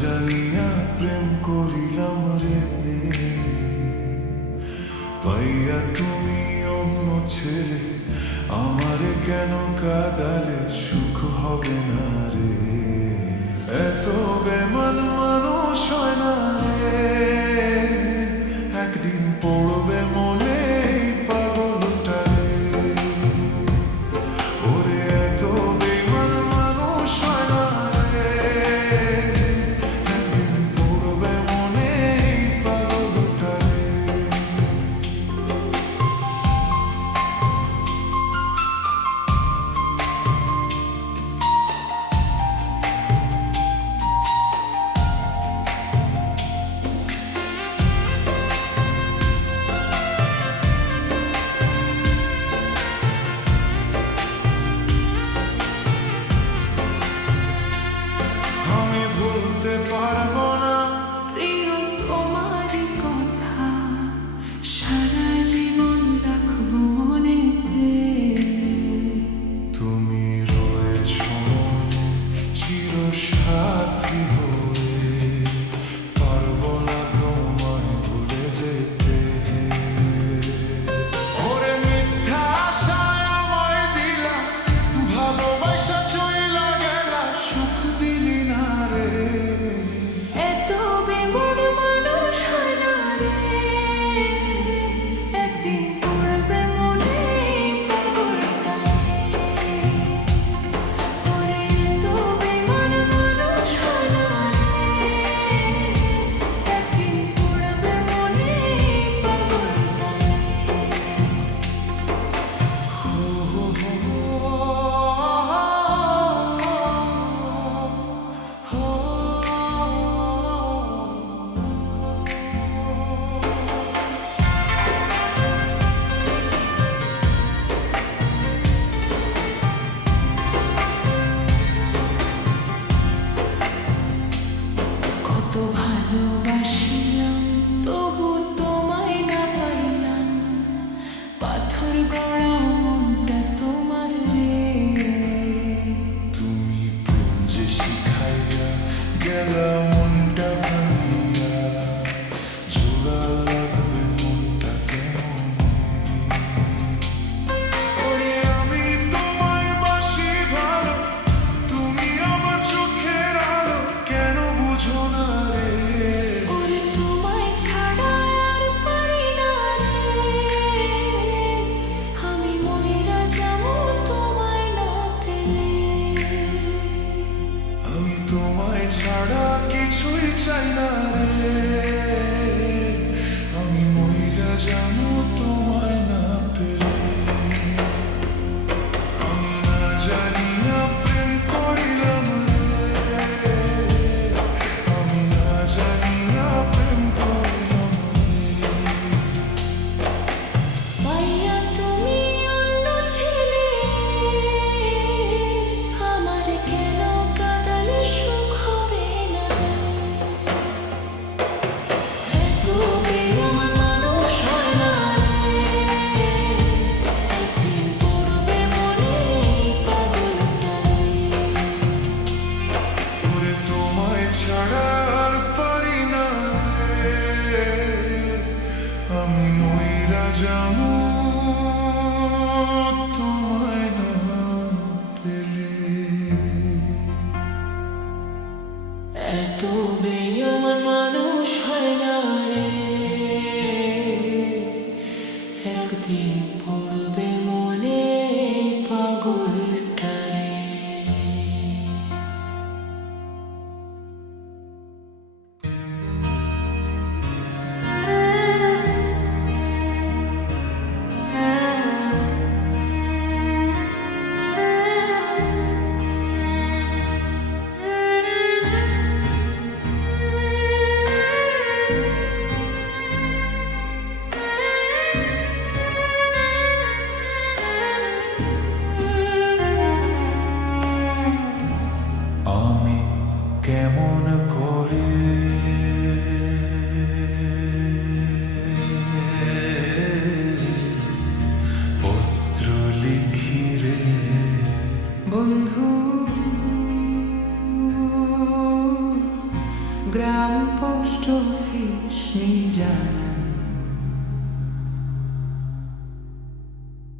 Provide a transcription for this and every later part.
জানিয়া প্রেম করিলাম রে, পাইয়া তুমি অন্য ছেলে, আমারে কেন কাঁদালে, সুখ হবে না রে। এত বেমান মানুষ হয় না রে, একদিন পড়বে মনে এই পাগলটা রে। ওরে এত বেমান মানুষ হয় না রে, একদিন পড়বে মনে এই পাগলটা রে। আমি ভুলতে পারবো না প্রিয় তোমারই কথা, সারা জীবন রাখবো মনেতে। তুমি রয়েছ মনে চিরসাথী হয়ে, পারবো না তোমায় ভুলে যেতে। ওরে মিথ্যা আশায় আমায় দিলা, ভালোবাসা চইলা গেলা, সুখ দিলি না রে। এত বেমন মানুষ হয় না রে, একদিন পড়বে মনে এই পাগলটা রে। ওরে এত বেমন মানুষ হয় না রে, একদিন পড়বে মনে এই পাগলটা রে। কত ভালোবাসিলাম তবু তোমায় না পাইলাম, পাথর গড়া মনটা তোমার রে। তুমি প্রেম যে শিখাইয়া গেলা মনটা ভাঙিয়া, জোড়া লাগবে মনটা কেমনে। ওরে আমি তোমায় বাসি ভালো, তুমি আমার চোখের আলো, কেন বুঝো না রে। ওরে তোমায় ছাড়া আর পারি না রে, আমি মইরা যাবো তোমায় না পেলে। আমি তোমায় ছাড়া কিছুই চাই না রে, আমি মইরা যাবো তোমায় না পেলে। আমি না জানিয়া প্রেম করিলাম রে, আমি না জানিয়া প্রেম করিলাম রে। পাইয়া তুমি অন্য ছেলে, আমার কেন কাঁদালে সুখ হবে না রে। এত বেইমান মানুষ হয় না রে, একদিন পড়বে মনে এই পাগলটা রে। ওরে তোমায় ছাড়া আর পারি না রে, আমি মইরা যাবো তোমায় না পেলে। এত বেইমান মানুষ হয় না রে, একদিন পড়বে মনে এই পাগলটা রে।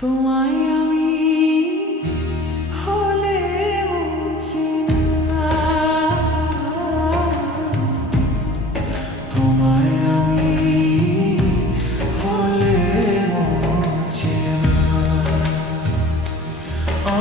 তোমায় আমি হলে বুঝি না, তোমায় আমি হলে বুঝি না।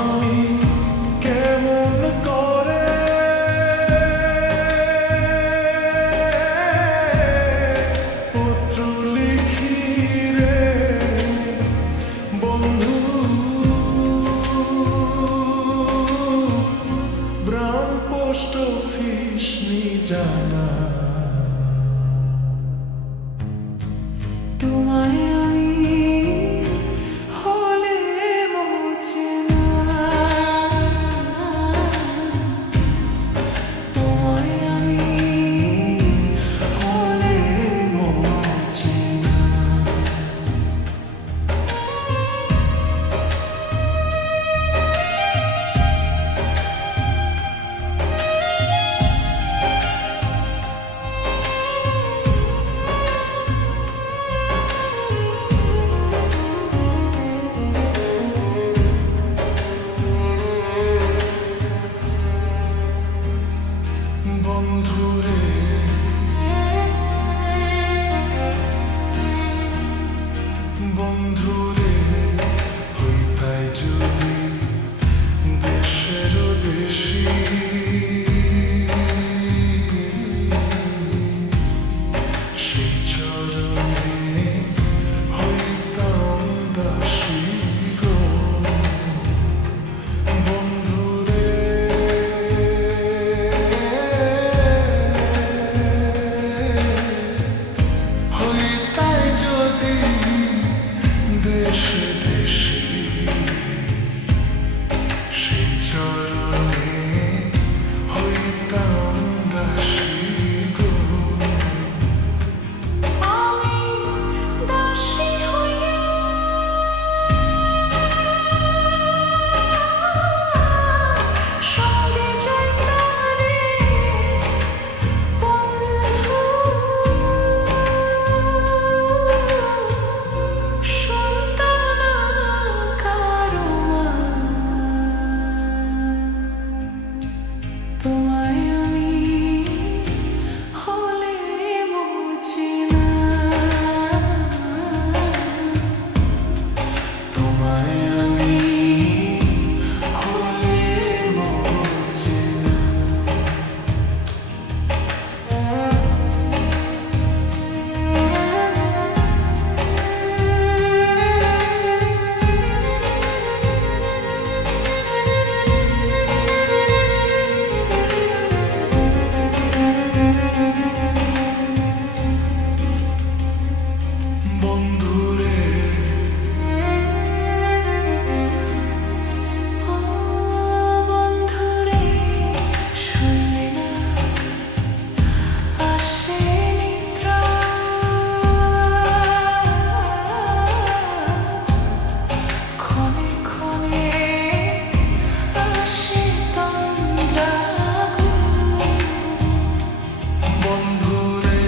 আমি কেমন করে পত্র লিখি রে বন্ধু, ব্রাউন পোস্ট অফিস জানা। তোমায় আমি হলে বুঝি না, তোমায় আমি হলে বুঝি না। বন্ধুরে বন্ধুরে হইতাই যদি দেশের দেশি, সেই চরণে হইতাম দাসী গো। বন্ধুরে হইতাই যদি দেশে দেশে, সেই চরণে হইতাম দাসী গো। আমি দাসী হইয়া সঙ্গে যাইতাম রে বন্ধু, শুনতাম না কারো তোমায় আমি হলে বুঝি না, তোমায় আমি হলে বুঝি না। বন্ধুরে ও বন্ধুরে শুইলে না আসে নিদ্রা, ক্ষণে ক্ষণে আসে তন্দ্রা গো। বন্ধুরে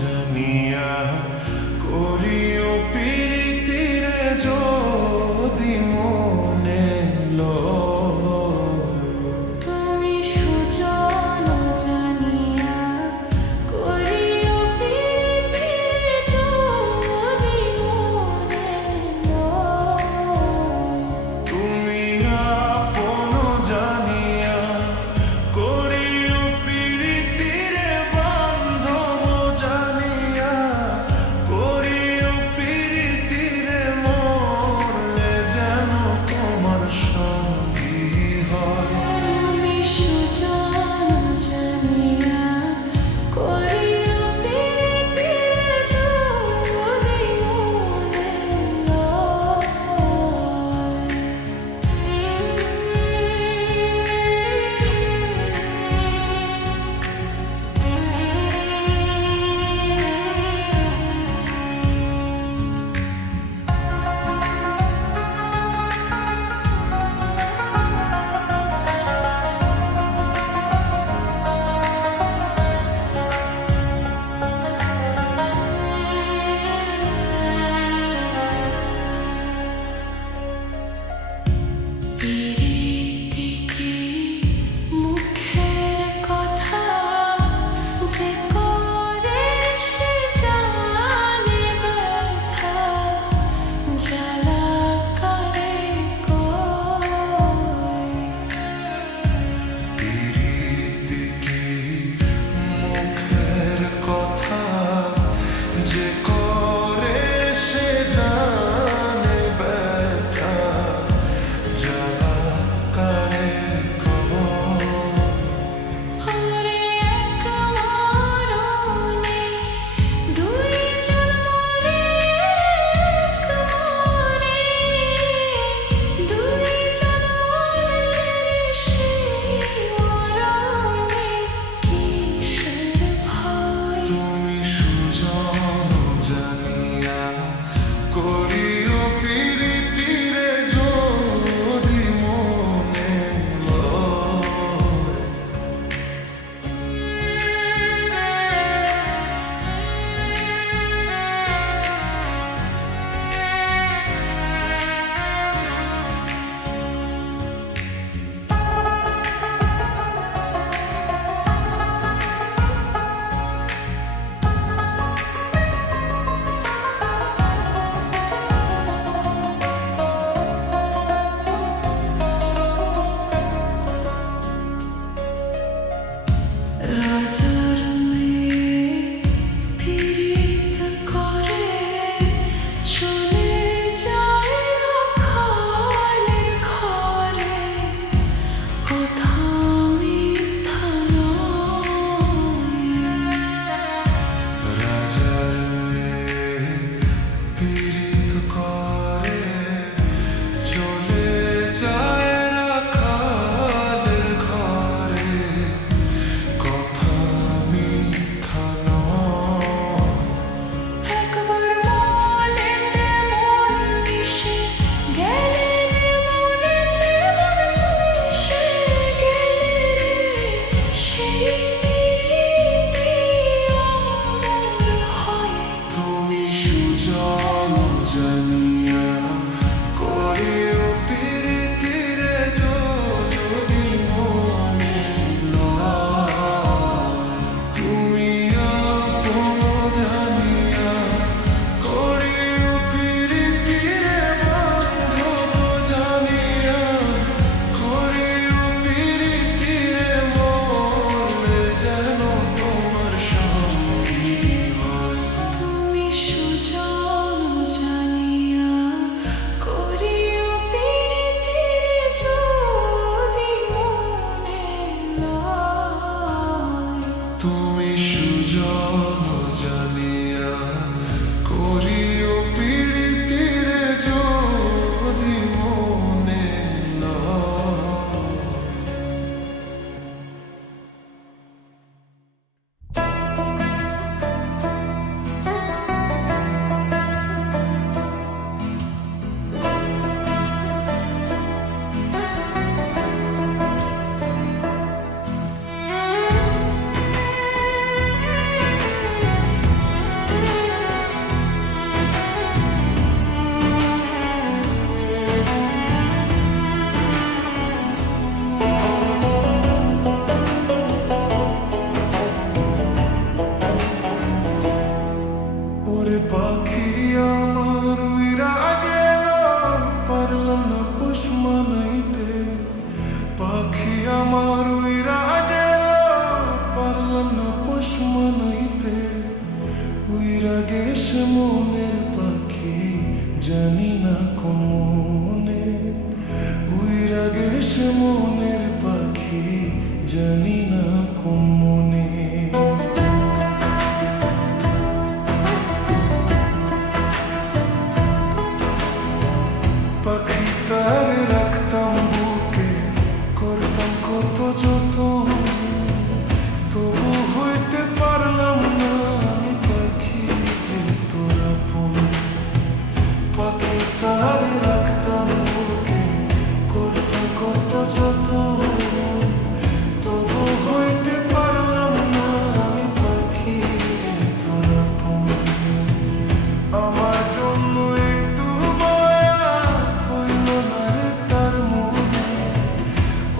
জানিয়া করিও প্রীতিরে যদি মনে লয়। তুমি সুজন জানিয়া করিও প্রীতি যদি মনে লয়। তুমি আপন জানিয়া করিও প্রীতিরে বান্ধব জানিয়া উইরা গেছে মনের পাখি জানি না কোন মনে, উইরা গেছে মনের পাখি জানি না কোন মনে। পাখি তারে রাখতাম বুকে, করতাম কত যতন, তবু হইতে পারলাম না আমি পাখি যে তোর আপন। পাখি তারে রাখতাম বুকে, করতাম কত যতন, তবু হইতে পারলাম না আমি পাখি যে তোর আপন। আমার জন্য একটু মায়া হইল না রে তার মনে,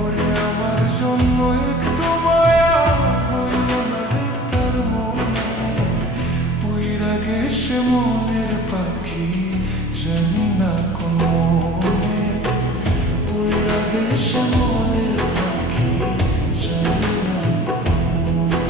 ওরে আমার জন্য একটু মায়া হইল না রে তার মনে। উইরা গেছে মনের পাখি জানি না কোন মনে, উইরা গেছে মনের পাখি জানি না কোন মনে।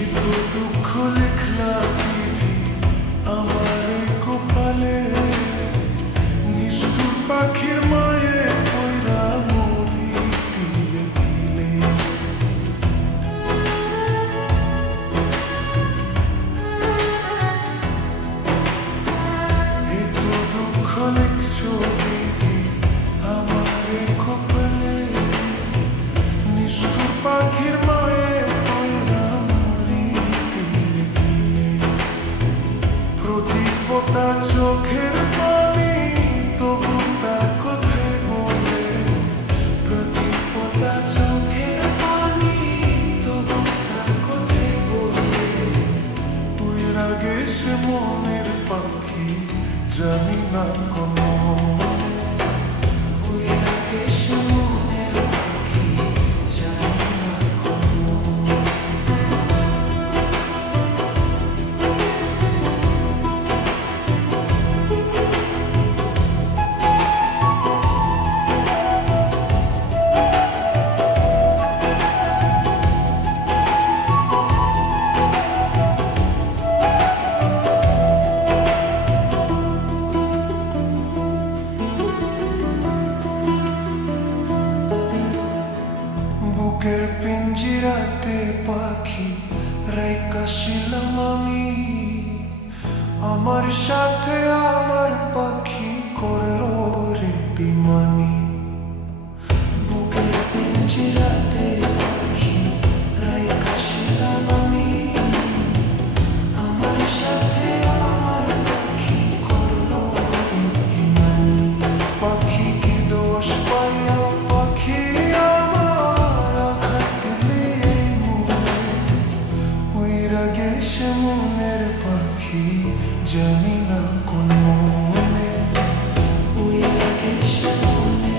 এত দুঃখ লিখলা বিধি আমার এই কপালে, নিষ্ঠুর পাখির মায়ে পয়রা মরি তিলে তিলে। এত দুঃখ লিখছো বিধি আমার এই কপালে, নিষ্ঠুর পাখির মায়ে পয়রা মরি তিলে তিলে। প্রতি ফোঁটা চোখের পানি তবু তার কথাই বলে, প্রতি ফোঁটা চোখের পানি তবু তার কথাই বলে। উইরা গেছে মনের পাখি জানি না কোন মনে, উইরা গেছে মনের পাখি জানি না কোন মনে। বুকের পিঞ্জিরাতে পাখি রাইখা ছিলাম আমি, আমার সাথে আমার পাখি করলো রে বেইমানি। বুকের পিঞ্জিরাতে পাখি রাইখা ছিলাম আমি, আমার সাথে আমার পাখি করলো রে বেইমানি। পাখি কি দোষ পাইয়া পাখি আমার আঘাত দিলে এই মনে, উইরা গেছে মনের পাখি জানি না কোন মনে, উইরা গেছে মনের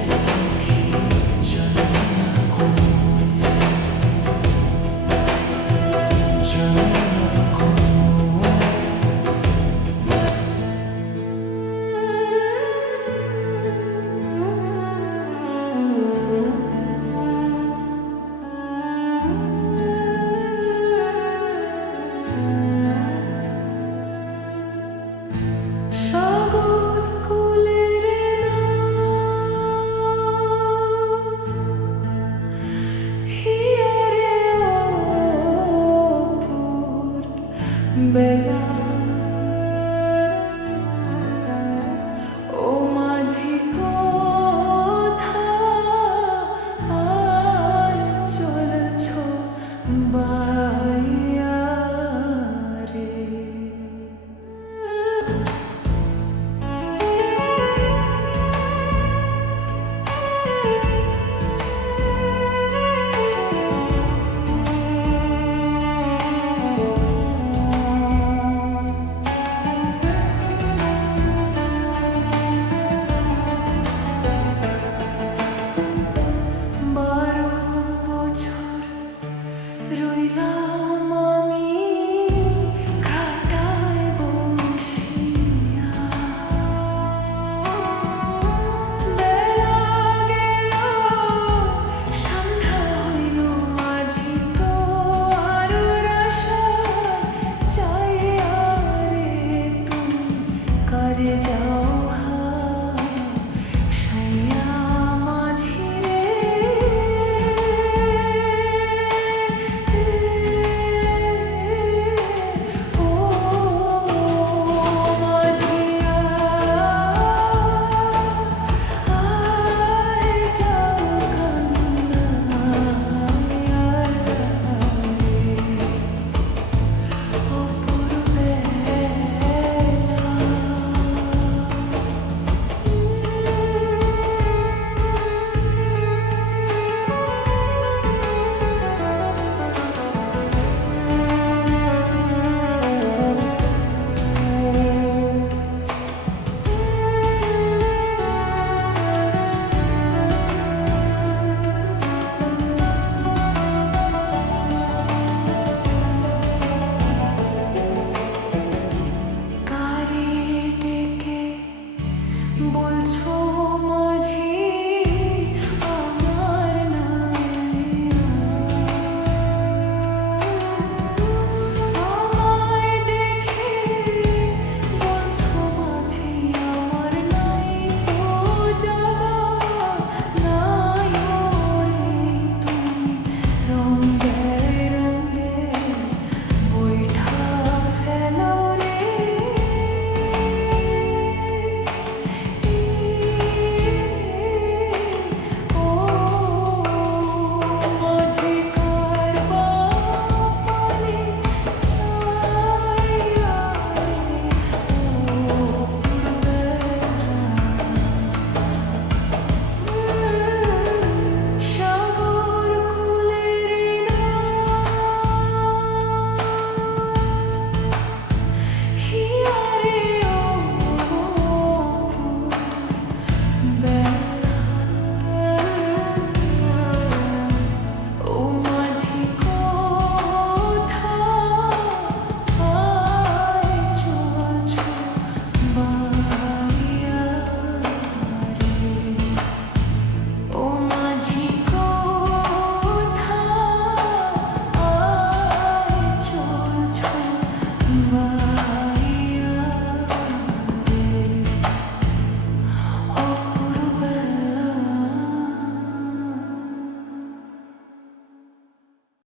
কারে যাও